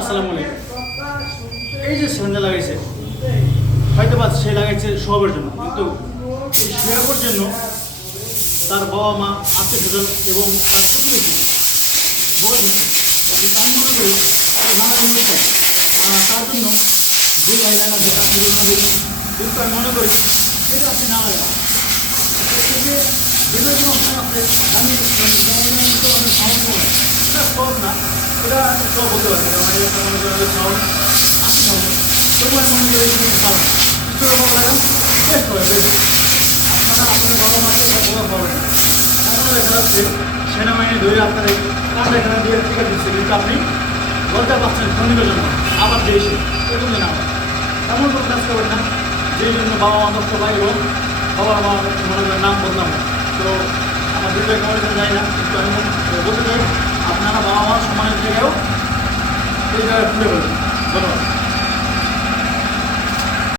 আসসালামু আলাইকুম। এই যে সন্ধ্যা লাগাইছে, হয়তো বা সে লাগাইছে সবের জন্য, কিন্তু এই সোয়াবের জন্য তার বাবা মা, আত্মীয় স্বজন এবং তার প্রতিবেশী হচ্ছে কিন্তু আমি মনে করি জানার তার জন্য যে ভাই লাগাচ্ছে তার থেকে আমাদের কিন্তু আমি মনে করি সেটা আপনি না থেকে যেগুলো কোনো অপশন আছে আমি কিন্তু অনেক সাউন্ড করে এটা সহজ না এটা সব হতে পারে আমার এটা মনে করেন সাউন্ড আপনি সাউন্ড আমি মনে করি এটা সাউন্ড কিছু রকম লাগান বেশ করে বেশ আপনারা আপনার বাবা মাকে বলা পাবেন না এখনও দেখা যাচ্ছে ধরে আপনার কান্ডা এখানে দিয়ে টিকা দিচ্ছে আপনি লজ্জা পাচ্ছেন সন্ধিকের জন্য আবার দেশে এরকম না এমন কোনো যেই জন্য বাবা মা কষ্ট পায় এবং বাবা মা মনে করেন নাম বদনাম তো আমার দুটো কেমন যায় না কিন্তু আমি বলতে চাই